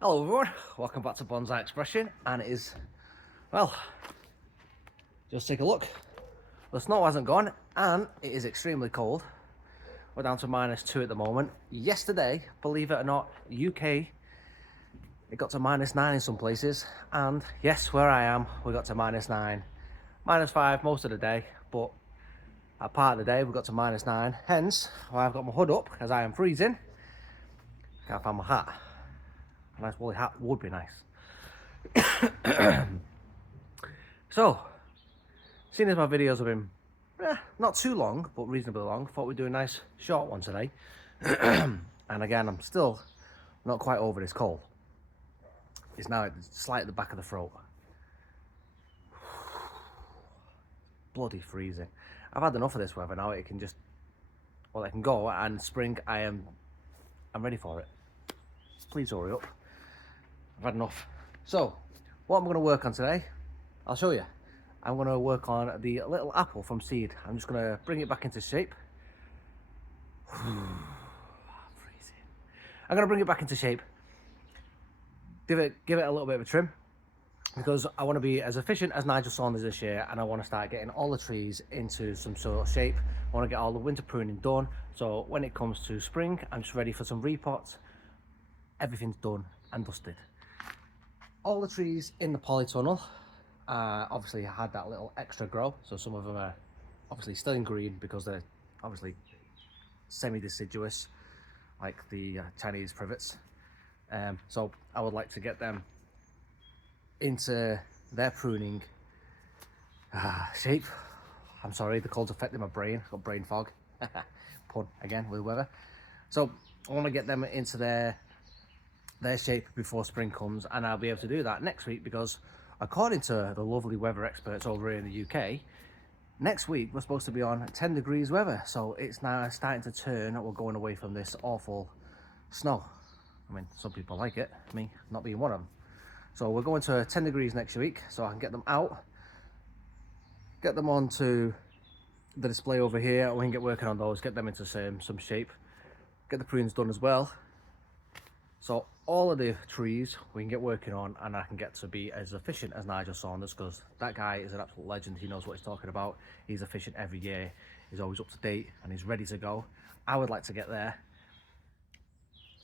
Hello everyone, welcome back to Bonsai Expression, and it is, well, just take a look. The snow hasn't gone and it is extremely cold. We're down to -2 at the moment. Yesterday, believe it or not, UK, it got to -9 in some places, and yes, where I am, we got to -9. -5 most of the day, but at part of the day we got to -9, hence why I've got my hood up, because I am freezing. Can't find my hat. A nice woolly hat would be nice. So, seeing as my videos have been not too long, but reasonably long, thought we'd do a nice short one today. And again, I'm still not quite over this cold. It's now slight at the back of the throat. Bloody freezing. I've had enough of this weather now. It can just, well, it can go, and spring, I'm ready for it. Please hurry up. I've had enough. So, what I'm going to work on today, I'll show you. I'm going to work on the little apple from seed. I'm just going to bring it back into shape. Freezing. I'm going to bring it back into shape. Give it a little bit of a trim, because I want to be as efficient as Nigel Saunders this year, and I want to start getting all the trees into some sort of shape. I want to get all the winter pruning done, so when it comes to spring, I'm just ready for some repots. Everything's done and dusted. All the trees in the polytunnel obviously had that little extra grow, so some of them are obviously still in green because they're obviously semi-deciduous, like the Chinese privets. So I would like to get them into their pruning shape. I'm sorry, the cold's affecting my brain. I've got brain fog. Pun again with weather. So I want to get them into their shape before spring comes, and I'll be able to do that next week, because according to the lovely weather experts over here in the UK, next week we're supposed to be on 10 degrees weather, so it's now starting to turn. We're going away from this awful snow. I mean, some people like it, me not being one of them. So we're going to 10 degrees next week, so I can get them out, get them onto the display over here, and we can get working on those, get them into some shape, get the prunes done as well. So all of the trees we can get working on, and I can get to be as efficient as Nigel Saunders, because that guy is an absolute legend. He knows what he's talking about. He's efficient every year. He's always up to date and he's ready to go. I would like to get there.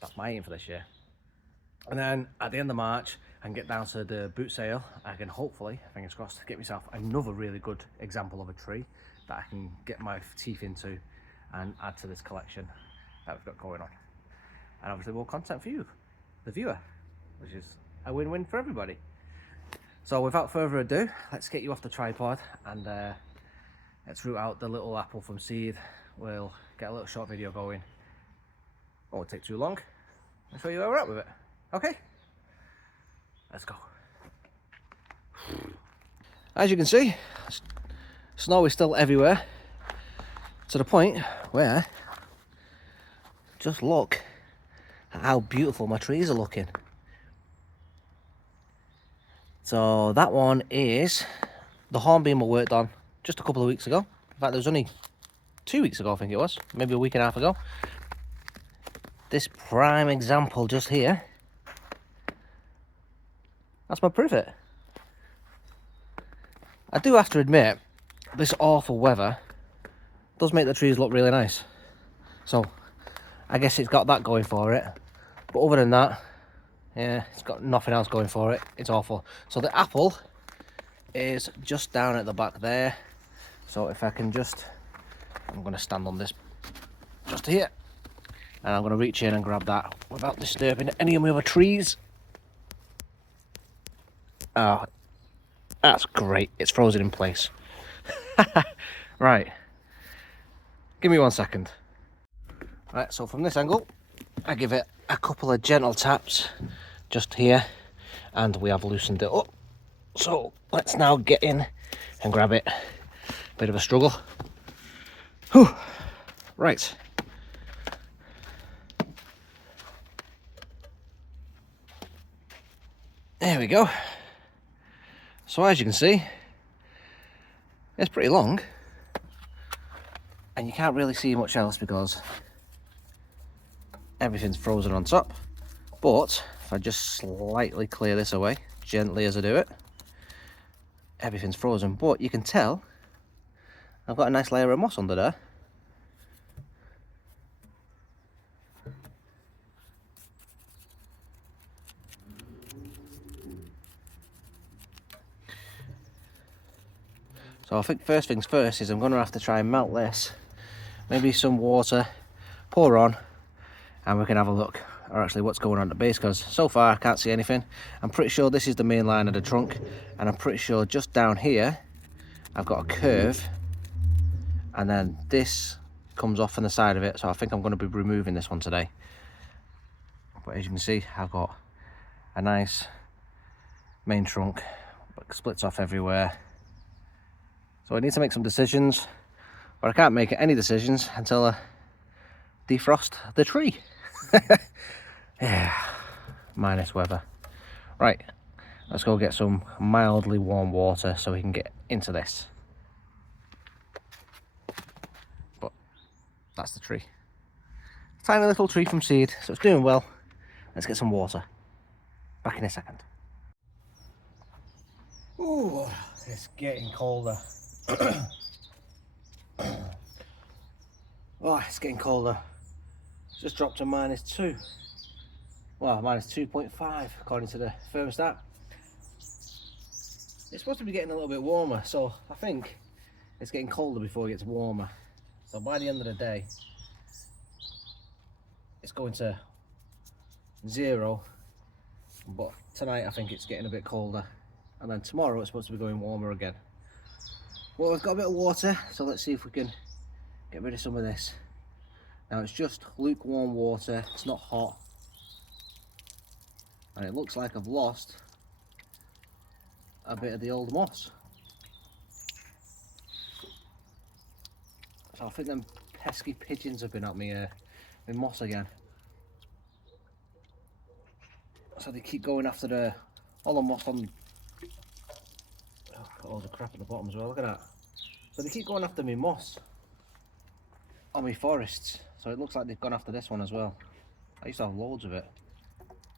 That's my aim for this year. And then at the end of March, I can get down to the boot sale. I can hopefully, fingers crossed, get myself another really good example of a tree that I can get my teeth into and add to this collection that we've got going on. And obviously more content for you, the viewer, which is a win-win for everybody. So without further ado, let's get you off the tripod and let's root out the little apple from seed. We'll get a little short video going. Won't take too long. I'll show you where we're at with it. Okay? Let's go. As you can see, snow is still everywhere, to the point where, just look how beautiful my trees are looking. So that one is the hornbeam I worked on just a couple of weeks ago. In fact, it was only 2 weeks ago, I think it was, maybe a week and a half ago. This prime example just here, that's my privet. I do have to admit, this awful weather does make the trees look really nice. So I guess it's got that going for it. But other than that, yeah, it's got nothing else going for it. It's awful. So the apple is just down at the back there. So if I can just, I'm going to stand on this just here, and I'm going to reach in and grab that without disturbing any of my other trees. Oh, that's great. It's frozen in place. Right. Give me 1 second. Right, so from this angle, I give it a couple of gentle taps just here, and we have loosened it up. So let's now get in and grab it. Bit of a struggle. Whew. Right. There we go. So as you can see, it's pretty long, and you can't really see much else because everything's frozen on top. But if I just slightly clear this away, gently as I do it, everything's frozen, but you can tell I've got a nice layer of moss under there. So I think first things first is I'm going to have to try and melt this, maybe some water, pour on, and we can have a look, or actually what's going on at the base, because so far I can't see anything. I'm pretty sure this is the main line of the trunk, and I'm pretty sure just down here I've got a curve, and then this comes off on the side of it, so I think I'm going to be removing this one today. But as you can see, I've got a nice main trunk, but it splits off everywhere. So I need to make some decisions, but I can't make any decisions until I defrost the tree. Yeah, minus weather. Right, let's go get some mildly warm water so we can get into this. But that's the tree. Tiny little tree from seed, so it's doing well. Let's get some water. Back in a second. Ooh, it's getting colder. Oh, it's getting colder. It's just dropped to -2. Well, -2.5 according to the thermostat. It's supposed to be getting a little bit warmer, so I think it's getting colder before it gets warmer. So by the end of the day, it's going to 0. But tonight I think it's getting a bit colder, and then tomorrow it's supposed to be going warmer again. Well, we've got a bit of water, so let's see if we can get rid of some of this. Now it's just lukewarm water, it's not hot, and it looks like I've lost a bit of the old moss. So I think them pesky pigeons have been at me with moss again. So they keep going after all the moss on. Oh, got all the crap at the bottom as well, look at that. So they keep going after me moss on my forests, so it looks like they've gone after this one as well. I used to have loads of it,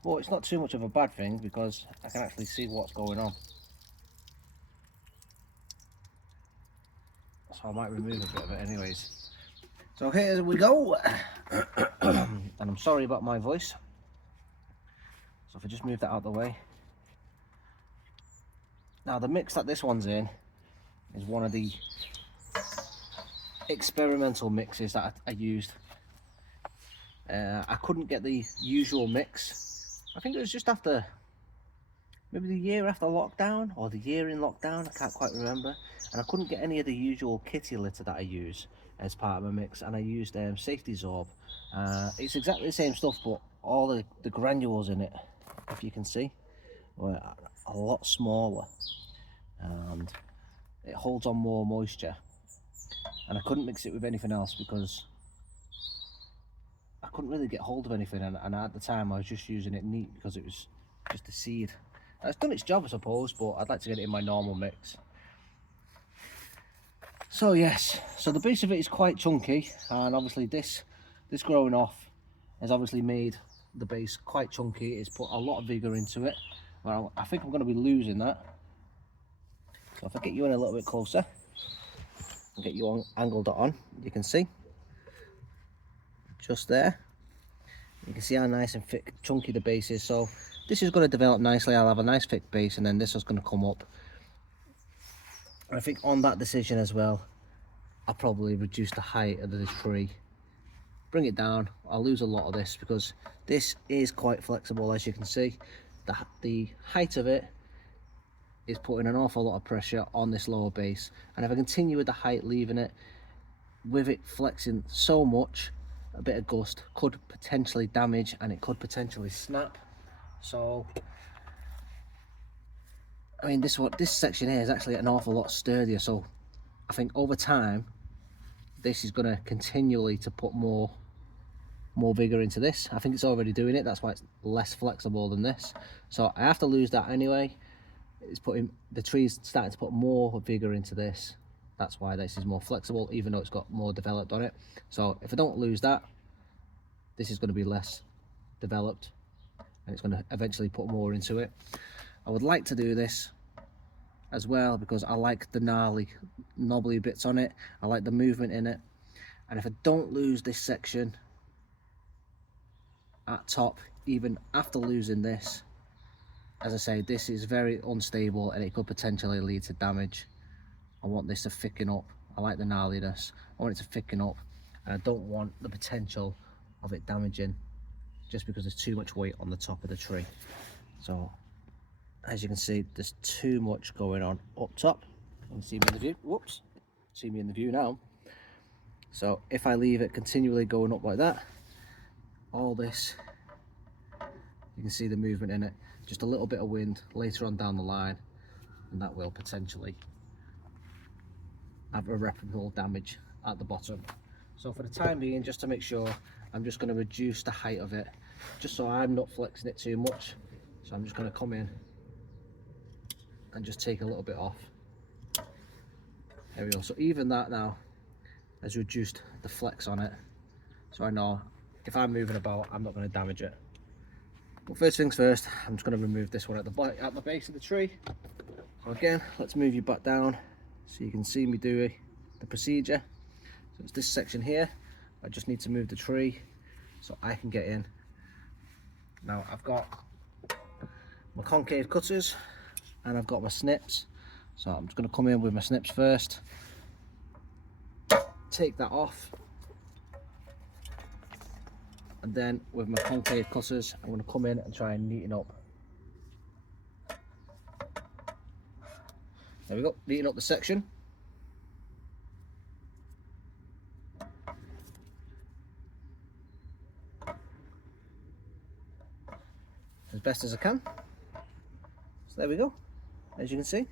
but it's not too much of a bad thing because I can actually see what's going on. So I might remove a bit of it anyways. So here we go. And I'm sorry about my voice. So if I just move that out of the way. Now the mix that this one's in is one of the experimental mixes that I used. I couldn't get the usual mix. I think it was just after, maybe the year after lockdown or the year in lockdown, I can't quite remember. And I couldn't get any of the usual kitty litter that I use as part of my mix, and I used Safety Zorb. It's exactly the same stuff, but all the granules in it, if you can see, were a lot smaller, and it holds on more moisture. And I couldn't mix it with anything else because I couldn't really get hold of anything, and at the time I was just using it neat because it was just a seed. It's done its job, I suppose, but I'd like to get it in my normal mix. So yes, so the base of it is quite chunky, and obviously this growing off has obviously made the base quite chunky. It's put a lot of vigor into it. Well, I think I'm going to be losing that. So if I get you in a little bit closer and get you on, angled on, you can see just there. You can see how nice and thick, chunky the base is. So this is going to develop nicely. I'll have a nice thick base, and then this is going to come up. And I think on that decision as well, I'll probably reduce the height of this tree, bring it down. I'll lose a lot of this because this is quite flexible, as you can see. The height of it is putting an awful lot of pressure on this lower base, and if I continue with the height, leaving it, with it flexing so much, a bit of gust could potentially damage, and it could potentially snap. So I mean, this section here is actually an awful lot sturdier, so I think over time this is going to continually to put more vigor into this. I think it's already doing it, that's why it's less flexible than this. So I have to lose that anyway. It's putting, the tree's starting to put more vigor into this. That's why this is more flexible, even though it's got more developed on it. So if I don't lose that, this is going to be less developed. and it's going to eventually put more into it. I would like to do this as well because I like the gnarly, knobbly bits on it. I like the movement in it, and if I don't lose this section at top, even after losing this, as I say, this is very unstable and it could potentially lead to damage. I want this to thicken up. I like the gnarliness. I want it to thicken up, and I don't want the potential of it damaging just because there's too much weight on the top of the tree. So as you can see, there's too much going on up top. You can see me in the view. Whoops, see me in the view now. So if I leave it continually going up like that, all this, you can see the movement in it. Just a little bit of wind later on down the line, and that will potentially have irreparable damage at the bottom. So for the time being, just to make sure, I'm just going to reduce the height of it, just so I'm not flexing it too much. So I'm just going to come in and just take a little bit off. There we go. So even that now has reduced the flex on it, so I know if I'm moving about, I'm not going to damage it. But first things first, I'm just going to remove this one at the base of the tree. So again, let's move you back down so you can see me do the procedure. So it's this section here. I just need to move the tree so I can get in. Now I've got my concave cutters and I've got my snips. So I'm just going to come in with my snips first, take that off, and then with my concave cutters I'm going to come in and try and neaten up. There we go, neaten up the section. As best as I can. So there we go, as you can see.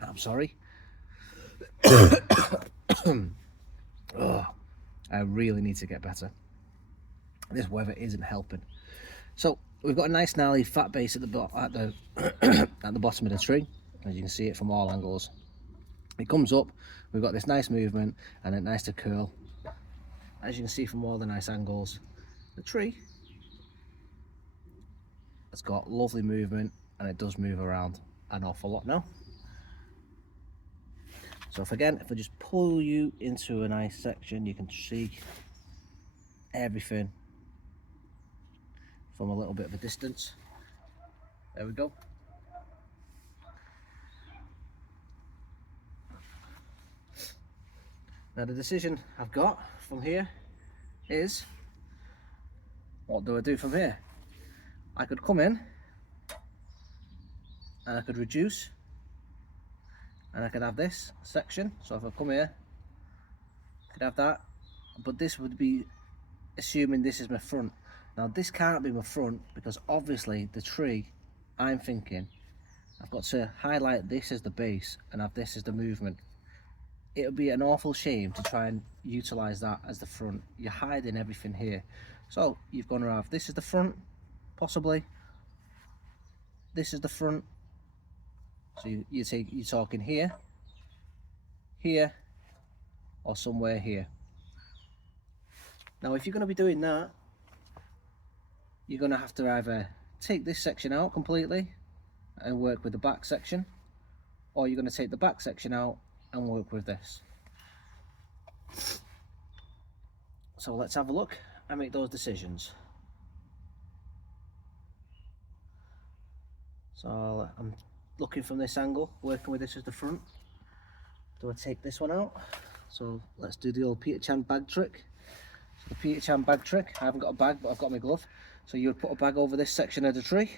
I'm sorry. Oh, I really need to get better. This weather isn't helping. So we've got a nice gnarly fat base at the at the bottom of the tree, as you can see it from all angles. It comes up, we've got this nice movement and a nice to curl. As you can see from all the nice angles, the tree has got lovely movement, and it does move around an awful lot now. So if I just pull you into a nice section, you can see everything from a little bit of a distance. There we go. Now the decision I've got from here is, what do I do from here? I could come in and I could reduce, and I could have this section. So if I come here, I could have that, but this would be assuming this is my front. Now this can't be my front, because obviously the tree, I'm thinking I've got to highlight this as the base and have this as the movement. It would be an awful shame to try and utilize that as the front. You're hiding everything here. So you've gone to have this is the front, possibly this is the front. So you're talking here, here, or somewhere here. Now if you're going to be doing that, you're going to have to either take this section out completely and work with the back section, or you're going to take the back section out and work with this. So let's have a look and make those decisions. So I'm looking from this angle, working with this as the front. Do I take this one out? So let's do the old Peter Chan bag trick. So the Peter Chan bag trick, I haven't got a bag, but I've got my glove. So you would put a bag over this section of the tree,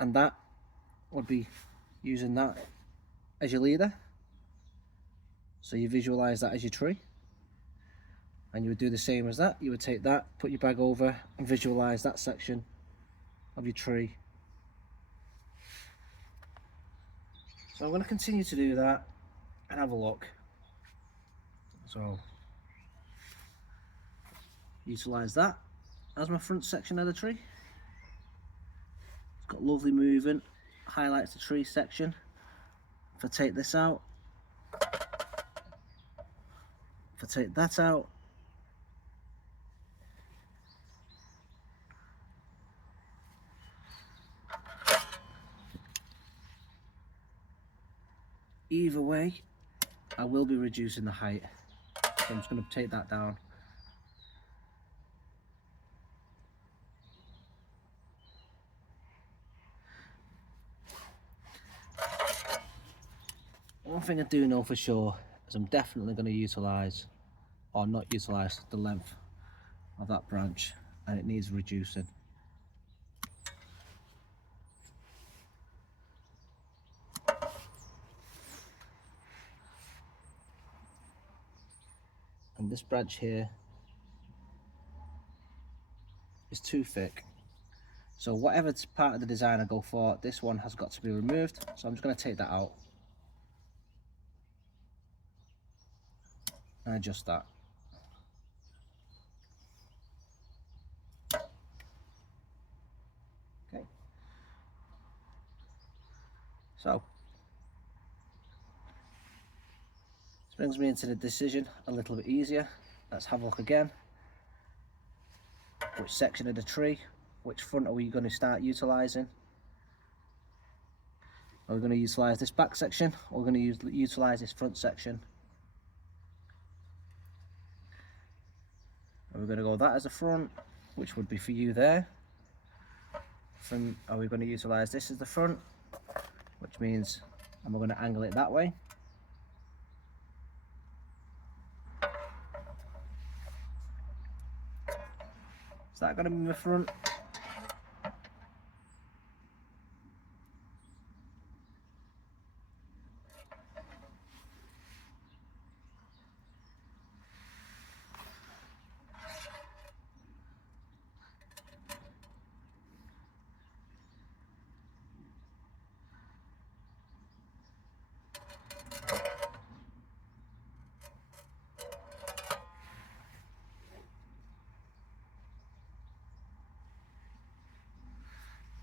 and that would be using that as your leader. So you visualize that as your tree, and you would do the same as that. You would take that, put your bag over, and visualize that section of your tree. So I'm going to continue to do that and have a look. So utilize that as my front section of the tree. It's got lovely movement, highlights the tree section. If I take this out, if I take that out, either way, I will be reducing the height. So I'm just going to take that down. One thing I do know for sure is I'm definitely going to utilise, or not utilise, the length of that branch, and it needs reducing. And this branch here is too thick. So whatever part of the design I go for, this one has got to be removed. So I'm just going to take that out and adjust that. Okay. So this brings me into the decision a little bit easier. Let's have a look again. Which section of the tree, which front are we going to start utilising? Are we going to utilise this back section, or are we going to utilise this front section? Are we going to go that as a front, which would be for you there? Are we going to utilise this as the front, which means I'm going to angle it that way? Is that going to be my front?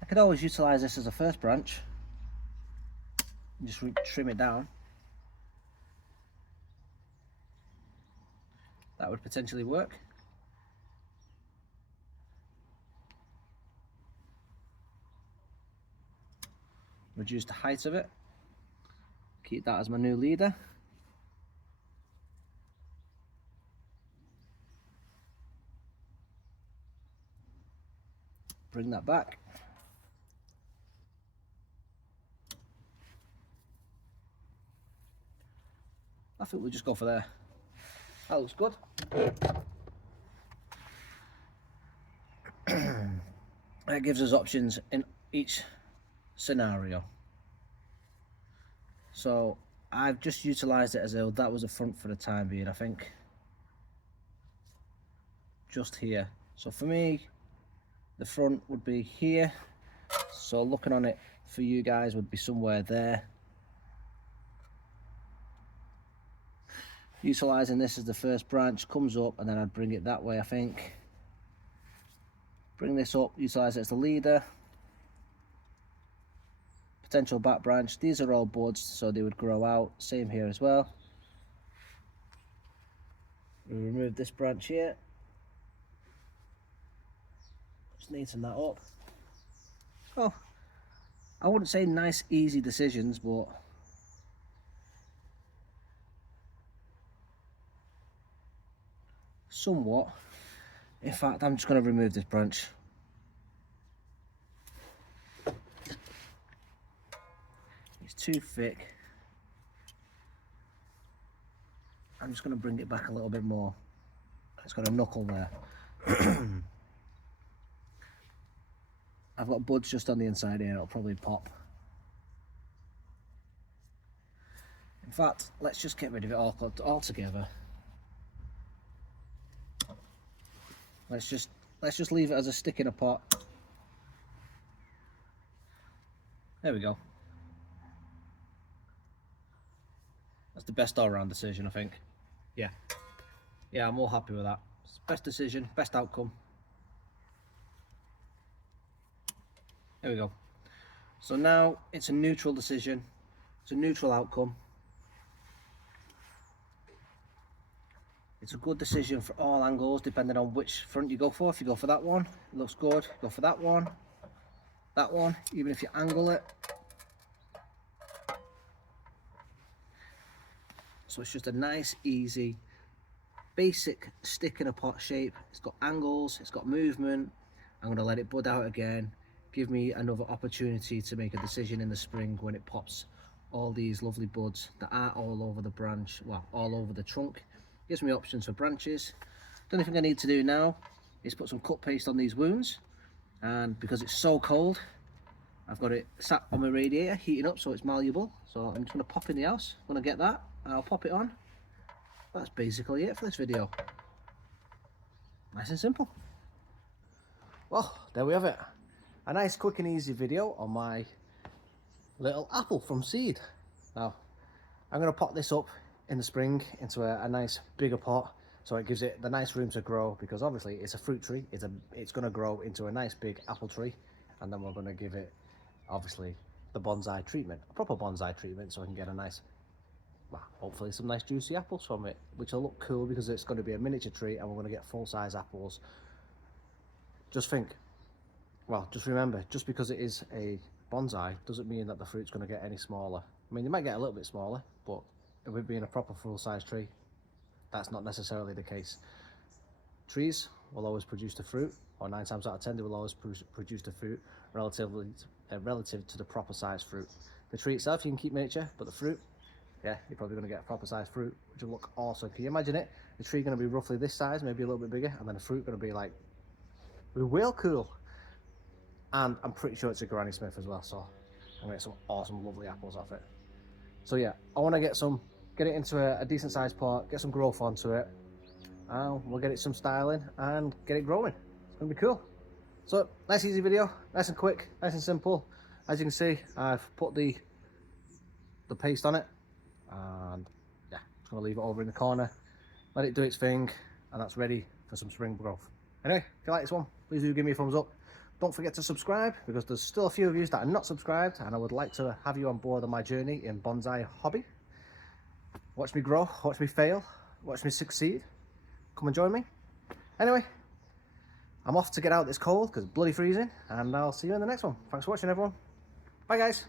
I could always utilise this as a first branch and just trim it down. That would potentially work. Reduce the height of it. Keep that as my new leader. Bring that back. I think we'll just go for there. That looks good. That gives us options in each scenario. So I've just utilised it as though that was a front for the time being, I think. Just here. So for me, the front would be here. So looking on it for you guys would be somewhere there. Utilising this as the first branch, comes up, and then I'd bring it that way, I think. Bring this up, utilise it as the leader. Potential back branch. These are all buds, so they would grow out. Same here as well. We remove this branch here. Just neaten that up. Oh, I wouldn't say nice, easy decisions, but somewhat. In fact, I'm just going to remove this branch. It's too thick. I'm just going to bring it back a little bit more. It's got a knuckle there. I've got buds just on the inside here, it'll probably pop. In fact, let's just get rid of it all together. Let's just leave it as a stick in a pot. There we go. That's the best all-round decision, I think. Yeah, I'm all happy with that. It's best decision, best outcome. There we go. So now it's a neutral decision. It's a neutral outcome. It's a good decision for all angles, depending on which front you go for. If you go for that one, it looks good. Go for that one, even if you angle it. So it's just a nice, easy, basic stick in a pot shape. It's got angles, it's got movement. I'm going to let it bud out again, give me another opportunity to make a decision in the spring when it pops all these lovely buds that are all over the branch, well, all over the trunk. Gives me options for branches. The only thing I need to do now is put some cut paste on these wounds, and because it's so cold, I've got it sat on my radiator heating up so it's malleable. So I'm just going to pop in the house, I'm going to get that and I'll pop it on. That's basically it for this video. Nice and simple. Well, there we have it. A nice quick and easy video on my little apple from seed. Now, I'm going to pot this up in the spring into a nice bigger pot so it gives it the nice room to grow, because obviously it's a fruit tree. It's going to grow into a nice big apple tree, and then we're going to give it obviously the bonsai treatment, a proper bonsai treatment, so I can get a nice, well, hopefully some nice juicy apples from it, which will look cool because it's going to be a miniature tree and we're going to get full-size apples. Just think, well, just remember, just because it is a bonsai doesn't mean that the fruit's going to get any smaller. I mean, they might get a little bit smaller, but with being a proper full-size tree, that's not necessarily the case. Trees will always produce the fruit, or 9 times out of 10 they will always produce the fruit relative to the proper size fruit. The tree itself you can keep miniature, but the fruit, yeah, you're probably going to get a proper size fruit, which will look awesome. Can you imagine it? The tree going to be roughly this size, maybe a little bit bigger, and then the fruit going to be like real cool. And I'm pretty sure it's a Granny Smith as well, so I'm going to get some awesome, lovely apples off it. So yeah, I want to get it into a decent sized pot, get some growth onto it, and we'll get it some styling and get it growing. It's going to be cool. So, nice easy video, nice and quick, nice and simple. As you can see, I've put the paste on it, and yeah, just going to leave it over in the corner, let it do its thing, and that's ready for some spring growth. Anyway, if you like this one, please do give me a thumbs up. Don't forget to subscribe, because there's still a few of you that are not subscribed, and I would like to have you on board on my journey in bonsai hobby. Watch me grow, watch me fail, watch me succeed. Come and join me. Anyway, I'm off to get out this cold because it's bloody freezing, and I'll see you in the next one. Thanks for watching, everyone. Bye, guys.